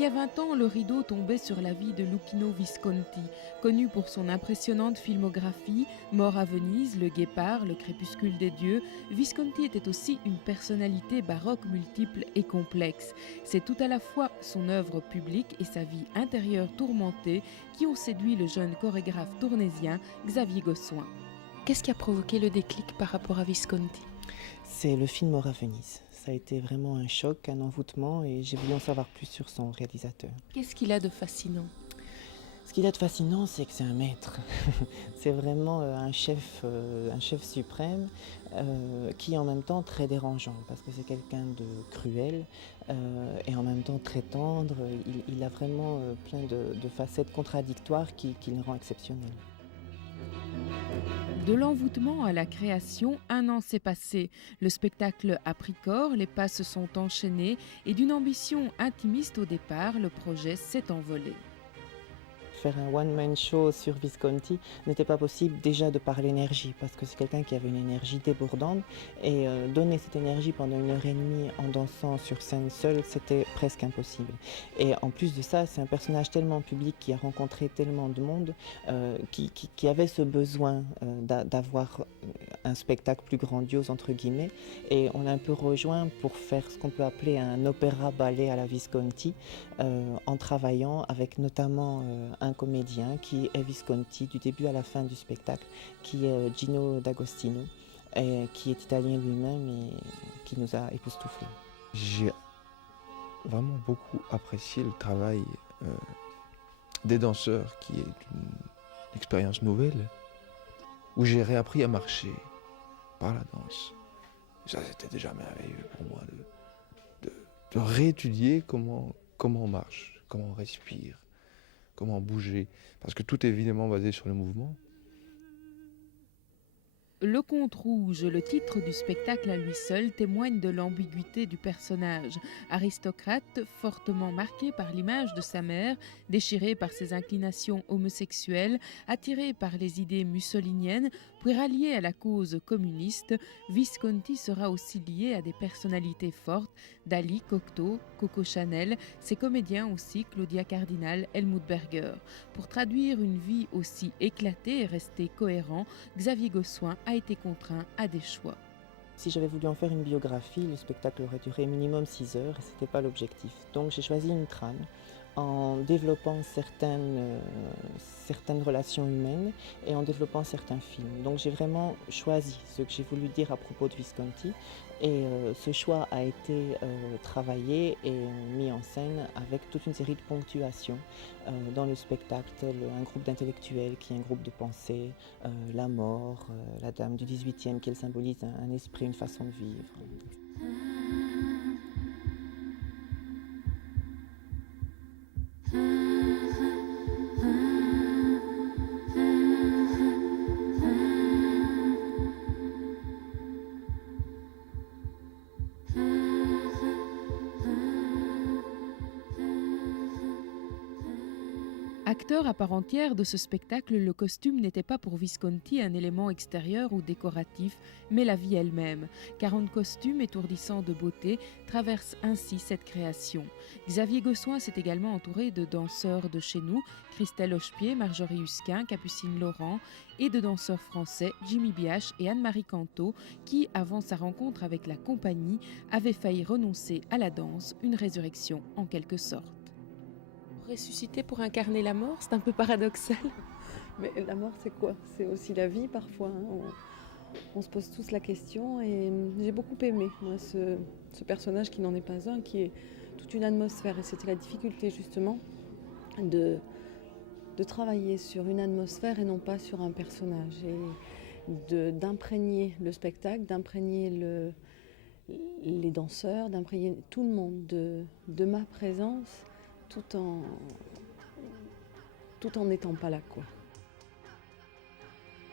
y a 20 ans, le rideau tombait sur la vie de Luchino Visconti. Connu pour son impressionnante filmographie, Mort à Venise, Le Guépard, Le Crépuscule des Dieux, Visconti était aussi une personnalité baroque multiple et complexe. C'est tout à la fois son œuvre publique et sa vie intérieure tourmentée qui ont séduit le jeune chorégraphe tournésien Xavier Gossuin. Qu'est-ce qui a provoqué le déclic par rapport à Visconti ? C'est le film Mort à Venise. Ça a été vraiment un choc, un envoûtement et j'ai voulu en savoir plus sur son réalisateur. Qu'est-ce qu'il a de fascinant ? Ce qu'il a de fascinant, c'est que c'est un maître. C'est vraiment un chef suprême qui est en même temps très dérangeant parce que c'est quelqu'un de cruel et en même temps très tendre. Il a vraiment plein de facettes contradictoires qui le rend exceptionnel. De l'envoûtement à la création, 1 an s'est passé. Le spectacle a pris corps, les pas se sont enchaînés et d'une ambition intimiste au départ, le projet s'est envolé. Faire un one-man show sur Visconti n'était pas possible déjà de par l'énergie, parce que c'est quelqu'un qui avait une énergie débordante et donner cette énergie pendant 1h30 en dansant sur scène seul, c'était presque impossible. Et en plus de ça, c'est un personnage tellement public qui a rencontré tellement de monde qui avait ce besoin d'avoir un spectacle plus grandiose entre guillemets et on l'a un peu rejoint pour faire ce qu'on peut appeler un opéra-ballet à la Visconti en travaillant avec notamment un comédien qui est Visconti du début à la fin du spectacle, qui est Gino D'Agostino, qui est italien lui-même et qui nous a époustouflés. J'ai vraiment beaucoup apprécié le travail des danseurs, qui est une expérience nouvelle, où j'ai réappris à marcher par la danse. Et ça, c'était déjà merveilleux pour moi de réétudier comment on marche, comment on respire, comment bouger, parce que tout est évidemment basé sur le mouvement. Le Conte rouge, le titre du spectacle à lui seul, témoigne de l'ambiguïté du personnage. Aristocrate, fortement marqué par l'image de sa mère, déchiré par ses inclinations homosexuelles, attiré par les idées mussoliniennes, puis rallié à la cause communiste, Visconti sera aussi lié à des personnalités fortes, Dali, Cocteau, Coco Chanel, ses comédiens aussi, Claudia Cardinal, Helmut Berger. Pour traduire une vie aussi éclatée et rester cohérent, Xavier Gossuin a été contraint à des choix. Si j'avais voulu en faire une biographie, le spectacle aurait duré minimum 6 heures et ce n'était pas l'objectif. Donc j'ai choisi une trame en développant certaines relations humaines et en développant certains films. Donc j'ai vraiment choisi ce que j'ai voulu dire à propos de Visconti et ce choix a été travaillé et mis en scène avec toute une série de ponctuations dans le spectacle, tel un groupe d'intellectuels qui est un groupe de pensée, la mort, la dame du 18e qui symbolise un esprit, une façon de vivre. Acteur à part entière de ce spectacle, le costume n'était pas pour Visconti un élément extérieur ou décoratif, mais la vie elle-même. 40 costumes étourdissants de beauté traversent ainsi cette création. Xavier Gossuin s'est également entouré de danseurs de chez nous, Christelle Hochepied, Marjorie Husquin, Capucine Laurent, et de danseurs français, Jimmy Biache et Anne-Marie Canto, qui, avant sa rencontre avec la compagnie, avaient failli renoncer à la danse, une résurrection en quelque sorte. Ressusciter pour incarner la mort, c'est un peu paradoxal. Mais la mort, c'est quoi ? C'est aussi la vie parfois. On se pose tous la question et j'ai beaucoup aimé moi, ce personnage qui n'en est pas un, qui est toute une atmosphère. Et c'était la difficulté justement de travailler sur une atmosphère et non pas sur un personnage. Et d'imprégner le spectacle, d'imprégner les danseurs, d'imprégner tout le monde de ma présence. Tout en n'étant pas là, quoi.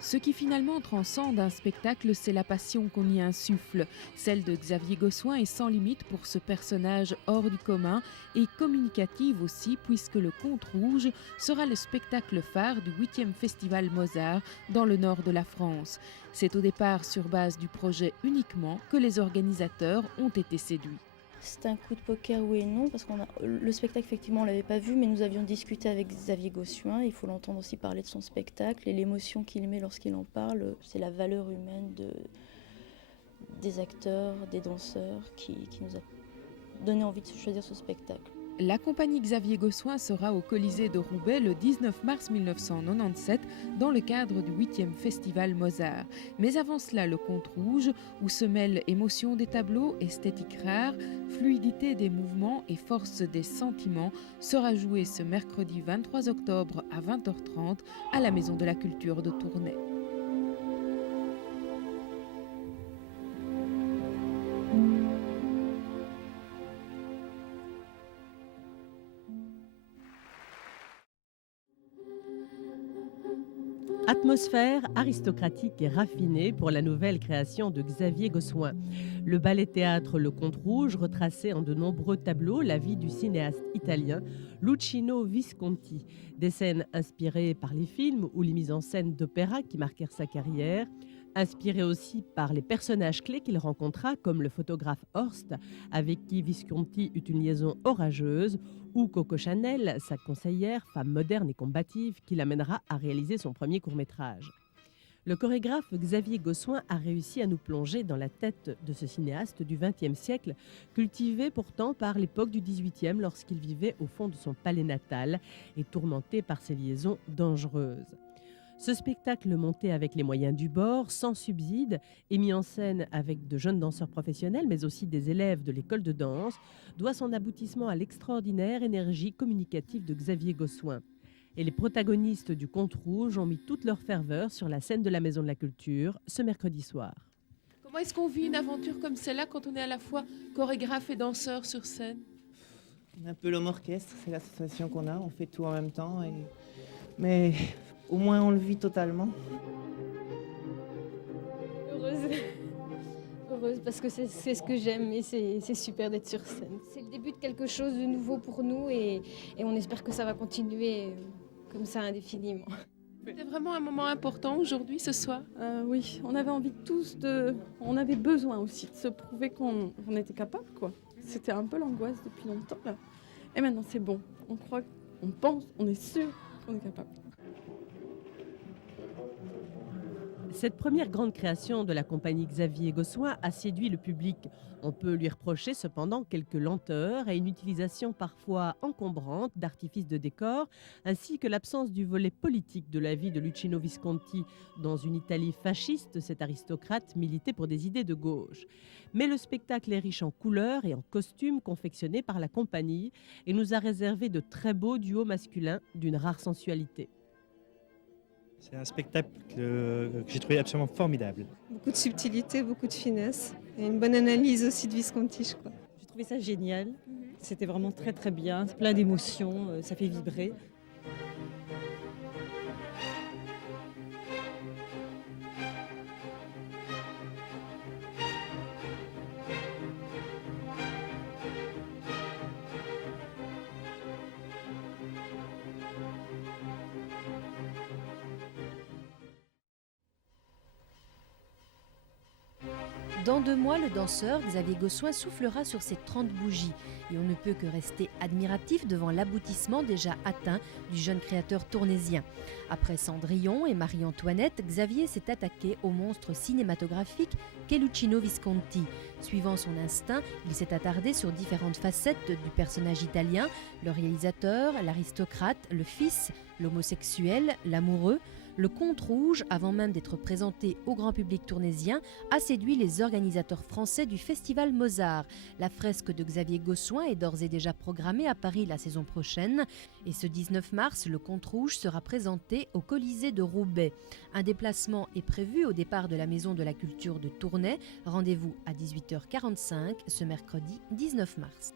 Ce qui finalement transcende un spectacle, c'est la passion qu'on y insuffle. Celle de Xavier Gossuin est sans limite pour ce personnage hors du commun et communicative aussi, puisque le Conte rouge sera le spectacle phare du 8e Festival Mozart dans le nord de la France. C'est au départ sur base du projet uniquement que les organisateurs ont été séduits. C'était un coup de poker, oui et non, parce le spectacle, effectivement, on ne l'avait pas vu, mais nous avions discuté avec Xavier Gossuin. Il faut l'entendre aussi parler de son spectacle et l'émotion qu'il met lorsqu'il en parle. C'est la valeur humaine des acteurs, des danseurs qui nous a donné envie de choisir ce spectacle. La compagnie Xavier Gossuin sera au Colisée de Roubaix le 19 mars 1997 dans le cadre du 8e Festival Mozart. Mais avant cela, le Conte Rouge, où se mêlent émotion des tableaux, esthétique rare, fluidité des mouvements et force des sentiments, sera joué ce mercredi 23 octobre à 20h30 à la Maison de la Culture de Tournai. Atmosphère aristocratique et raffinée pour la nouvelle création de Xavier Gossuin. Le ballet-théâtre Le Conte Rouge retraçait en de nombreux tableaux la vie du cinéaste italien Luchino Visconti. Des scènes inspirées par les films ou les mises en scène d'opéra qui marquèrent sa carrière, inspirées aussi par les personnages clés qu'il rencontra comme le photographe Horst, avec qui Visconti eut une liaison orageuse, ou Coco Chanel, sa conseillère, femme moderne et combative, qui l'amènera à réaliser son premier court-métrage. Le chorégraphe Xavier Gossuin a réussi à nous plonger dans la tête de ce cinéaste du XXe siècle, cultivé pourtant par l'époque du XVIIIe lorsqu'il vivait au fond de son palais natal et tourmenté par ses liaisons dangereuses. Ce spectacle monté avec les moyens du bord, sans subside, et mis en scène avec de jeunes danseurs professionnels, mais aussi des élèves de l'école de danse, doit son aboutissement à l'extraordinaire énergie communicative de Xavier Gossuin. Et les protagonistes du Conte Rouge ont mis toute leur ferveur sur la scène de la Maison de la Culture ce mercredi soir. Comment est-ce qu'on vit une aventure comme celle-là quand on est à la fois chorégraphe et danseur sur scène? On est un peu l'homme orchestre, c'est la sensation qu'on a, on fait tout en même temps. Mais au moins on le vit totalement. Heureuse parce que c'est ce que j'aime et c'est super d'être sur scène. C'est le début de quelque chose de nouveau pour nous et on espère que ça va continuer comme ça indéfiniment. C'était vraiment un moment important aujourd'hui, ce soir. Oui, on avait envie on avait besoin aussi de se prouver qu'on était capable, quoi. C'était un peu l'angoisse depuis longtemps, là. Et maintenant c'est bon, on croit, on pense, on est sûr qu'on est capable. Cette première grande création de la compagnie Xavier Gossuin a séduit le public. On peut lui reprocher cependant quelques lenteurs et une utilisation parfois encombrante d'artifices de décor, ainsi que l'absence du volet politique de la vie de Luchino Visconti. Dans une Italie fasciste, cet aristocrate militait pour des idées de gauche. Mais le spectacle est riche en couleurs et en costumes confectionnés par la compagnie et nous a réservé de très beaux duos masculins d'une rare sensualité. C'est un spectacle que j'ai trouvé absolument formidable. Beaucoup de subtilité, beaucoup de finesse et une bonne analyse aussi de Visconti, je crois. J'ai trouvé ça génial. C'était vraiment très très bien, c'est plein d'émotions, ça fait vibrer. Dans 2 mois, le danseur Xavier Gossuin soufflera sur ses 30 bougies et on ne peut que rester admiratif devant l'aboutissement déjà atteint du jeune créateur tournaisien. Après Cendrillon et Marie-Antoinette, Xavier s'est attaqué au monstre cinématographique qu'est Luchino Visconti. Suivant son instinct, il s'est attardé sur différentes facettes du personnage italien, le réalisateur, l'aristocrate, le fils, l'homosexuel, l'amoureux. Le Conte Rouge, avant même d'être présenté au grand public tournaisien, a séduit les organisateurs français du Festival Mozart. La fresque de Xavier Gossuin est d'ores et déjà programmée à Paris la saison prochaine. Et ce 19 mars, le Conte Rouge sera présenté au Colisée de Roubaix. Un déplacement est prévu au départ de la Maison de la Culture de Tournai. Rendez-vous à 18h45 ce mercredi 19 mars.